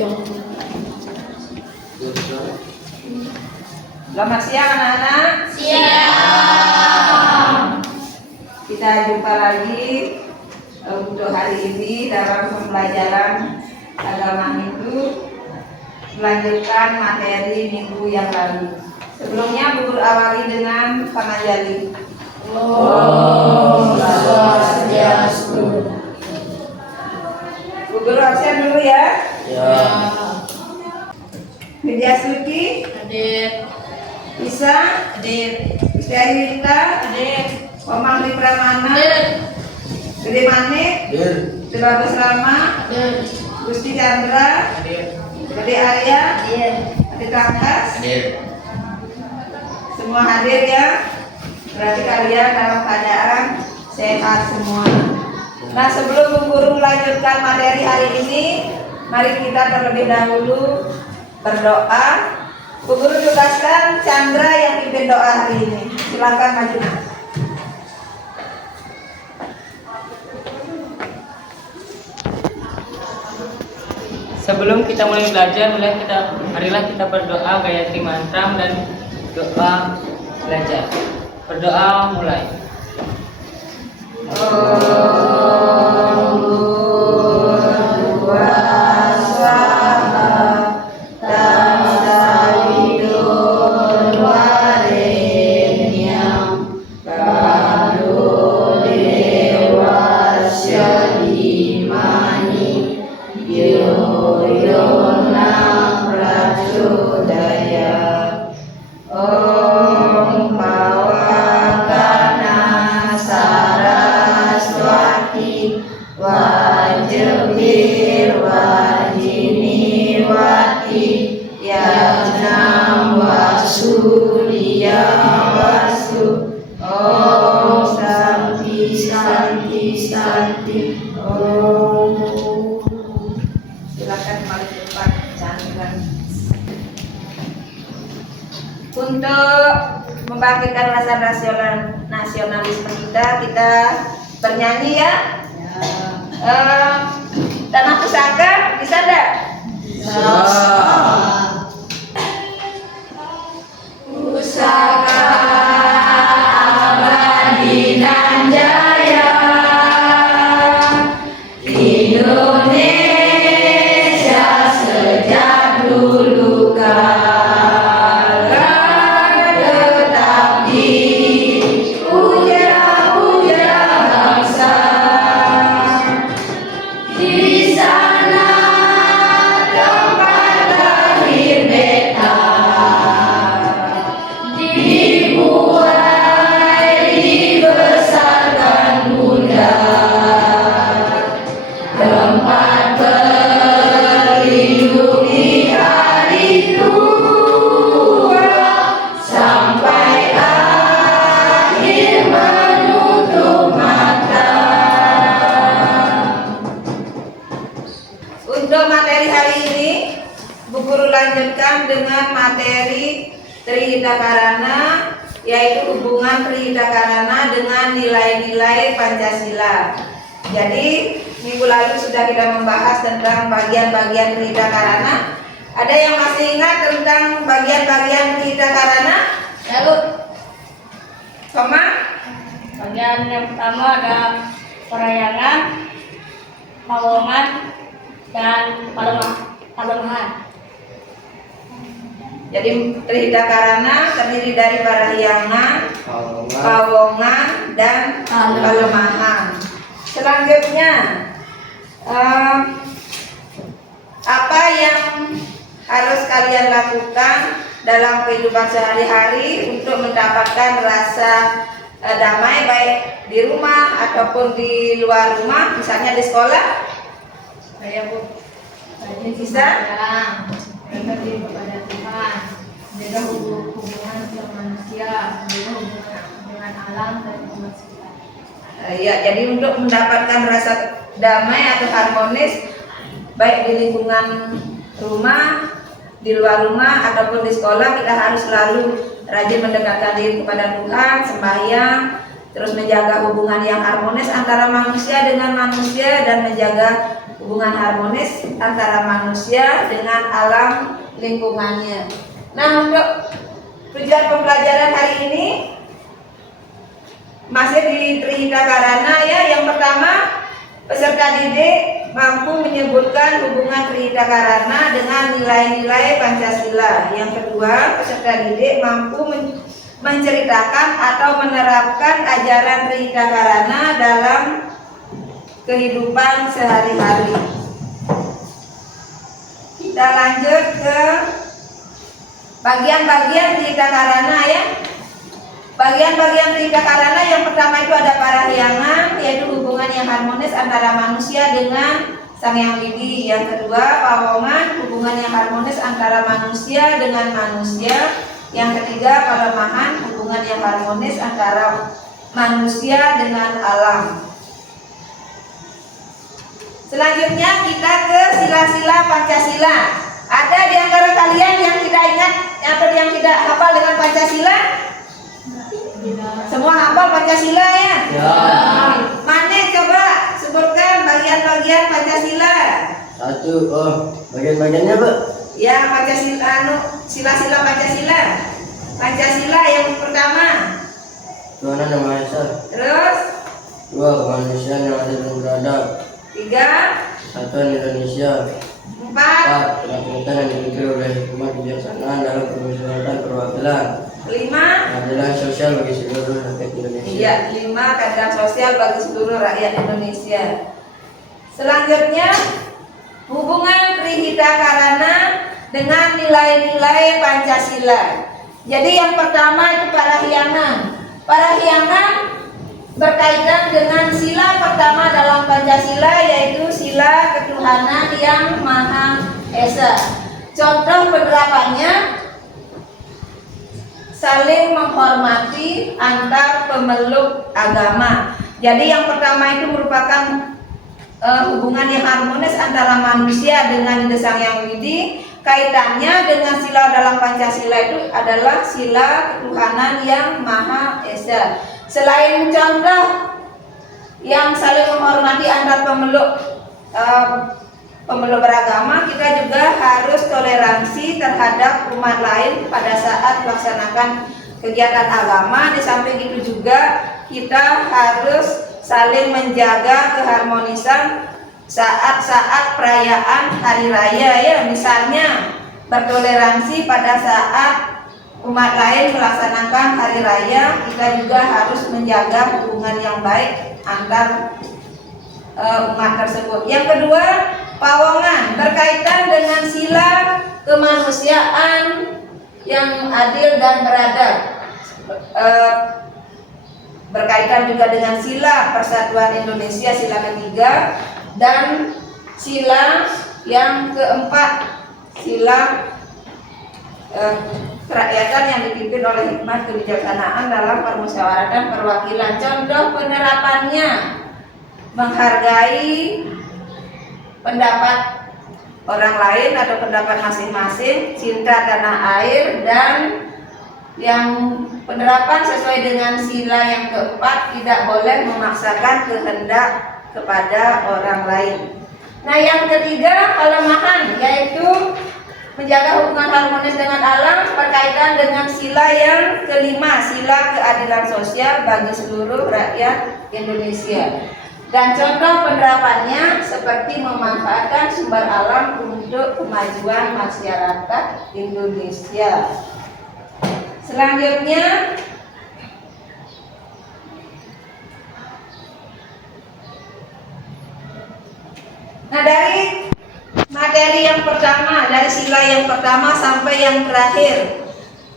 Selamat siang anak-anak. Siang. Kita jumpa lagi untuk hari ini dalam pembelajaran agama Hindu, melanjutkan materi minggu yang lalu. Sebelumnya Bu Guru awali dengan Panajali. Om Swastiastu. Bu Guru absen dulu ya. Ya. Widyasuti, Hadir. Isa, Hadir. Istiayuta, Hadir. Omang Lipramana, Hadir. Gede Manik, Bagus Rama, Hadir. Gusti Chandra, Hadir. Gede Arya, Hadir. Adi Tangkas, Hadir. semua hadir ya. Berarti kalian dalam keadaan sehat semua. Nah, sebelum Bu Guru melanjutkan materi hari ini, mari kita terlebih dahulu berdoa. Bu Guru tugaskan Chandra yang pimpin doa hari ini. Silakan maju. Sebelum kita mulai belajar, marilah kita berdoa Gayatri Mantra dan doa belajar. Berdoa mulai. Untuk membangkitkan rasa nasionalisme kita bernyanyi ya. Tanah Pusaka bisa enggak? Pusaka abadi nan jaya, Indonesia sejak dulu kala tetap dipuja-puja bangsa. Di sana tempat lahir beta, dibuai dibesarkan Bunda, tempat berlindung di hari tua sampai akhir menutup mata. Untuk materi hari ini, Bu Guru lanjutkan dengan materi Trihitakarana, yaitu hubungan Trihitakarana dengan nilai-nilai Pancasila. Jadi minggu lalu sudah kita membahas tentang bagian-bagian Trihitakarana. Ada yang masih ingat tentang bagian-bagian Trihitakarana? Lalu Soma? bagian yang pertama ada perayangan, pawongan, dan palemahan. Jadi Trihitakarana terdiri dari parahyangan, pawongan, dan palemahan. Selanjutnya, apa yang harus kalian lakukan dalam kehidupan sehari-hari untuk mendapatkan rasa damai, baik di rumah ataupun di luar rumah, misalnya di sekolah? Saya Bu, rajin Bisa? berdoa kepada Tuhan, menjaga hubungan setiap manusia, menjaga hubungan dengan alam dan umat sekitar. Ya, jadi untuk mendapatkan rasa damai atau harmonis baik di lingkungan rumah, di luar rumah ataupun di sekolah, kita harus selalu rajin mendekatkan diri kepada Tuhan, sembahyang, terus menjaga hubungan yang harmonis antara manusia dengan manusia dan menjaga hubungan harmonis antara manusia dengan alam lingkungannya. Nah, untuk tujuan pembelajaran hari ini masih di Trihita Karana ya. Yang pertama, peserta didik mampu menyebutkan hubungan Trihita Karana dengan nilai-nilai Pancasila. Yang kedua, peserta didik mampu menceritakan atau menerapkan ajaran Trihita Karana dalam kehidupan sehari-hari. Kita lanjut ke bagian-bagian Trihita Karana ya. Bagian-bagian Trihita Karana yang pertama itu ada parahyangan, yaitu hubungan yang harmonis antara manusia dengan Sang Hyang Widi. Yang kedua, pawongan, hubungan yang harmonis antara manusia dengan manusia. Yang ketiga, palemahan, hubungan yang harmonis antara manusia dengan alam. Selanjutnya kita ke sila-sila Pancasila. Ada di antara kalian yang tidak ingat atau yang tidak hafal dengan Pancasila? Semua hafal Pancasila ya? Ya. Mana coba sebutkan bagian-bagian Pancasila? Satu, bagian-bagiannya, Bu. Ya, Pancasila, sila-sila Pancasila. Pancasila yang pertama. Tuhan Yang Maha Esa. Terus? Dua, kemanusiaan yang adil dan beradab. Tiga. Satuan Indonesia. Empat. Kerakyatan yang dimiliki oleh hikmat kebijaksanaan dalam permusyawaratan perwakilan. Lima. Keadilan sosial bagi seluruh rakyat Indonesia. Iya, lima, keadilan sosial bagi seluruh rakyat Indonesia. Selanjutnya, hubungan Trihita Karana dengan nilai-nilai Pancasila. Jadi yang pertama itu parahyangan. Parahyangan berkaitan dengan sila pertama dalam Pancasila, yaitu sila ketuhanan yang Maha Esa. Contoh penerapannya, saling menghormati antar pemeluk agama. Jadi yang pertama itu merupakan hubungan yang harmonis antara manusia dengan Sang Hyang Widi. Kaitannya dengan sila dalam Pancasila itu adalah sila ketuhanan yang Maha Esa. Selain contoh yang saling menghormati antar pemeluk beragama, kita juga harus toleransi terhadap umat lain pada saat melaksanakan kegiatan agama. Di samping itu juga kita harus saling menjaga keharmonisan saat-saat perayaan hari raya ya. Misalnya bertoleransi pada saat umat lain melaksanakan hari raya, kita juga harus menjaga hubungan yang baik antar umat tersebut. Yang kedua, pawongan berkaitan dengan sila kemanusiaan yang adil dan beradab. Berkaitan juga dengan sila persatuan Indonesia, sila ketiga, dan sila yang keempat, sila kerakyatan yang dipimpin oleh hikmat kebijaksanaan dalam permusyawaratan perwakilan. Contoh penerapannya, menghargai pendapat orang lain atau pendapat masing-masing, cinta tanah air, dan yang penerapan sesuai dengan sila yang keempat, tidak boleh memaksakan kehendak kepada orang lain. Nah, yang ketiga, pelemahan, yaitu menjaga hubungan harmonis dengan alam, berkaitan dengan sila yang kelima, sila keadilan sosial bagi seluruh rakyat Indonesia. Dan contoh penerapannya seperti memanfaatkan sumber alam untuk kemajuan masyarakat Indonesia. Selanjutnya, nah dari materi yang pertama, dari sila yang pertama sampai yang terakhir,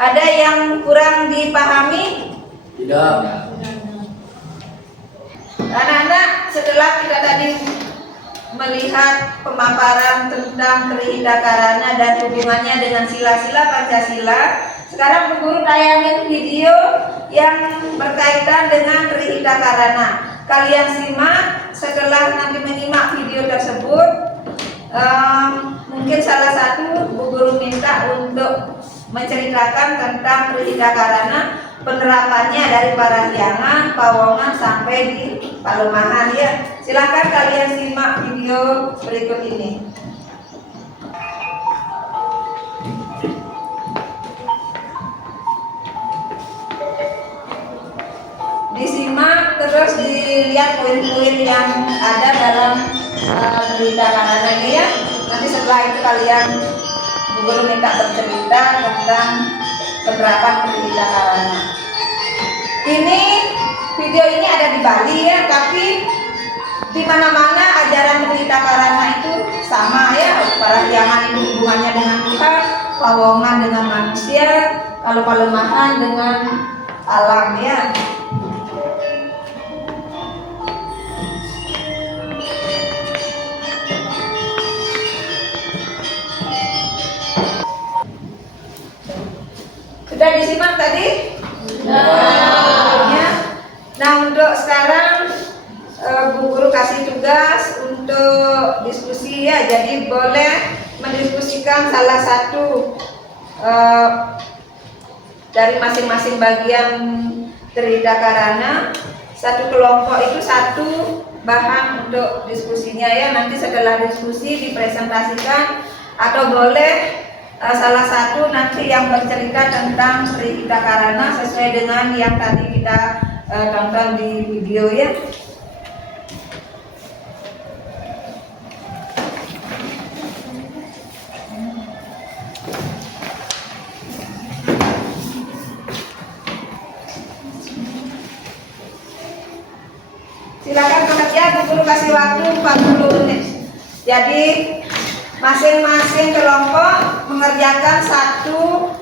ada yang kurang dipahami? Tidak. Anak-anak, setelah kita tadi melihat pemaparan tentang Trihita Karana dan hubungannya dengan sila-sila Pancasila, sekarang Bu Guru tayangin video yang berkaitan dengan Trihita Karana. Kalian simak. Setelah nanti menyimak video tersebut, mungkin salah satu Bu Guru minta untuk menceritakan tentang Trihita Karana, penerapannya dari parahyangan, pawongan sampai di palemahan ya. Silakan kalian simak video berikut ini. Disimak terus dilihat poin-poin yang ada dalam berita karana ini ya. Nanti setelah itu kalian guru minta bercerita tentang penerapan berita karana. Ini video ini ada di Bali ya, tapi di mana-mana ajaran berita karana itu sama ya. Parahyangan itu hubungannya dengan Tuhan, pawongan dengan manusia, kalau palemahan dengan alam ya. Sudah disimak tadi? Nah, untuk sekarang Bu Guru kasih tugas untuk diskusi ya. Jadi boleh mendiskusikan salah satu dari masing-masing bagian Trihita Karana. Satu kelompok itu satu bahan untuk diskusinya ya. Nanti setelah diskusi dipresentasikan, atau boleh salah satu nanti yang bercerita tentang Trihita Karana sesuai dengan yang tadi kita tonton di video ya. Silakan bekerja, Bu Guru kasih waktu 40 menit. Jadi masing-masing kelompok mengerjakan satu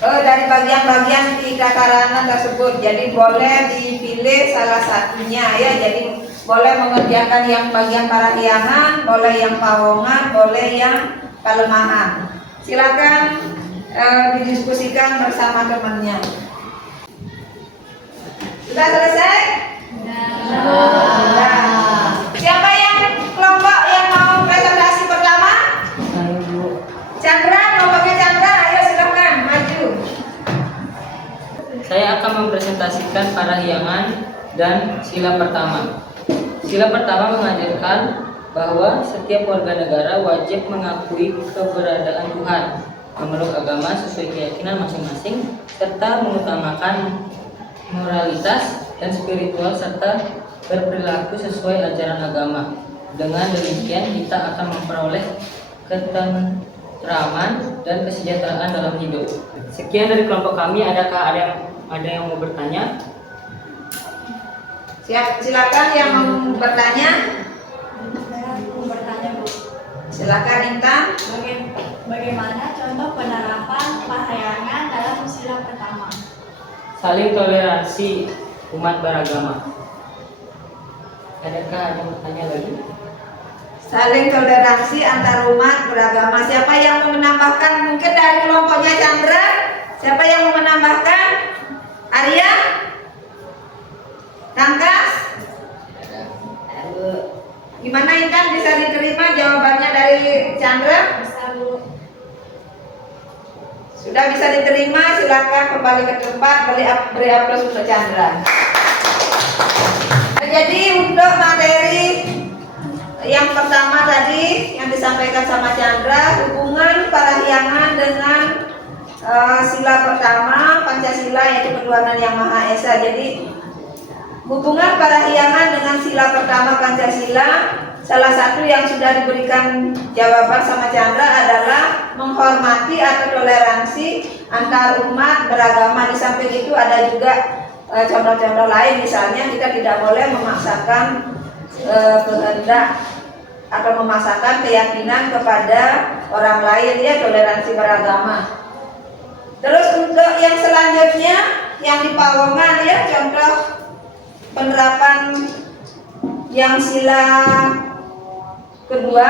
dari bagian-bagian Trihita Karana tersebut. Jadi boleh dipilih salah satunya ya. Jadi boleh mengerjakan yang bagian parahyangan, boleh yang pawongan, boleh yang palemahan. Silakan didiskusikan bersama temannya. Sudah selesai? Sudah. Siapa yang kelompok yang mau presentasi pertama? Chandra, kelompoknya Chandra, ayo silakan maju. Saya akan mempresentasikan parahyangan dan sila pertama. Sila pertama mengajarkan bahwa setiap warga negara wajib mengakui keberadaan Tuhan, memeluk agama sesuai keyakinan masing-masing, serta mengutamakan moralitas dan spiritual serta berperilaku sesuai ajaran agama. Dengan demikian kita akan memperoleh ketentraman dan kesejahteraan dalam hidup. Sekian dari kelompok kami. Adakah ada yang mau bertanya? Silakan yang mau bertanya. Saya mau bertanya, Bu. Silakan Intan. Bagaimana contoh penerapan parahyangan dalam sila pertama? Saling toleransi umat beragama. Adakah ada yang bertanya lagi? Saling toleransi antar umat beragama. Siapa yang mau menambahkan? Mungkin dari kelompoknya Chandra. Siapa yang mau menambahkan? Arya? Tangkas? Gimana Intan, bisa diterima jawabannya dari Chandra? Bisa, Bu. Sudah bisa diterima, silakan kembali ke tempat, beri aplaus untuk Chandra. Jadi untuk materi yang pertama tadi yang disampaikan sama Chandra, hubungan parahyangan dengan sila pertama Pancasila, yaitu ketuhanan yang Maha Esa. Jadi hubungan parahyangan dengan sila pertama Pancasila, salah satu yang sudah diberikan jawaban sama Chandra adalah menghormati atau toleransi antar umat beragama. Di samping itu ada juga contoh-contoh lain, misalnya kita tidak boleh memaksakan kehendak atau memaksakan keyakinan kepada orang lain ya, toleransi beragama. Terus untuk yang selanjutnya yang di pawongan ya, contoh penerapan yang sila kedua,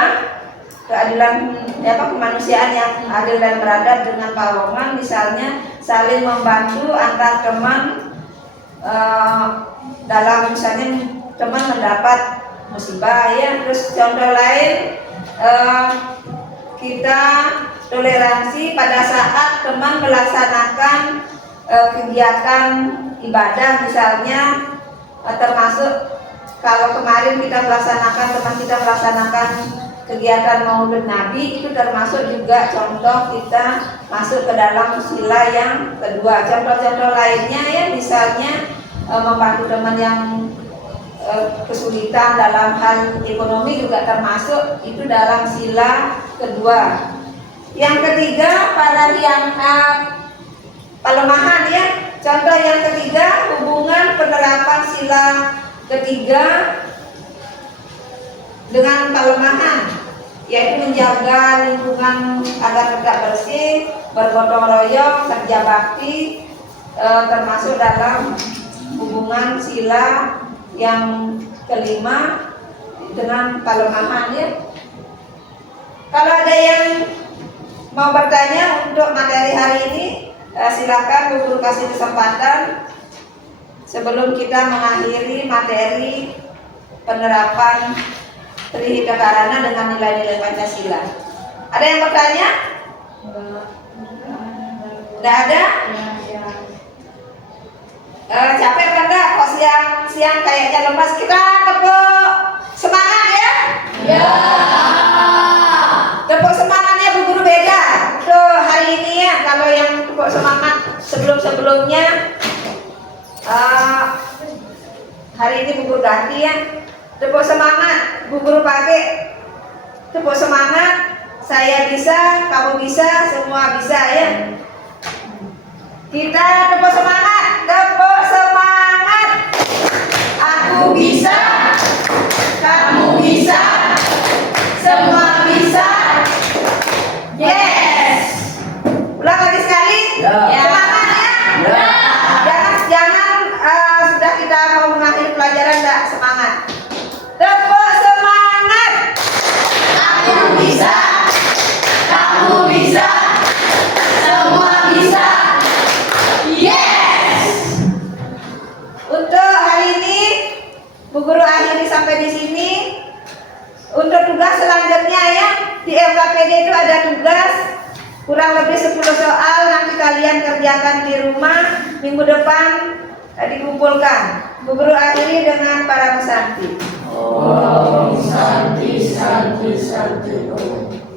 keadilan kemanusiaan yang adil dan beradab dengan pawongan, misalnya saling membantu antar teman dalam misalnya teman mendapat musibah ya. Terus contoh lain, kita toleransi pada saat teman melaksanakan kegiatan ibadah, misalnya termasuk kalau kemarin kita melaksanakan kegiatan Maulid Nabi, itu termasuk juga contoh kita masuk ke dalam sila yang kedua. Contoh-contoh lainnya ya, misalnya membantu teman yang kesulitan dalam hal ekonomi juga termasuk itu dalam sila kedua. Yang ketiga, para yang pelemahan ya. Contoh yang ketiga, hubungan penerapan sila ketiga dengan pelemahan, yaitu menjaga lingkungan agar tetap bersih, bergotong royong, kerja bakti, termasuk dalam hubungan sila yang kelima dengan pelemahan ya. Kalau ada yang mau bertanya untuk materi hari ini, silakan Bu Guru kasih kesempatan sebelum kita mengakhiri materi penerapan Trihita Karana dengan nilai-nilai Pancasila. Ada yang bertanya? Tidak ada? Capek apa enggak? Kok siang kayaknya lemas? Kita tepuk semangat ya? Ya. Tepuk semangatnya Bu Guru beda untuk hari ini ya. Kalau yang tepuk semangat sebelum-sebelumnya, hari ini Bu Guru ganti ya. Tepuk semangat, Bu Guru pakai tepuk semangat. Saya bisa, kamu bisa, semua bisa ya. Kita tepuk semangat, tepuk semangat. Aku bisa, kamu bisa, semua bisa. Yes. Ulang lagi sekali. Ya. Semangat ya. Jangan sudah kita mau mengakhiri pelajaran enggak semangat. Tepuk semangat. Aku bisa, kamu bisa, semua bisa. Yes. Untuk hari ini Bu Guru akhiri sampai di sini. Untuk tugas selanjutnya ya, di LKPD itu ada tugas kurang lebih 10 soal, nanti kalian kerjakan di rumah, minggu depan dikumpulkan. Bu Guru akhiri dengan para pesanti. Om Santi Santi Santi Om.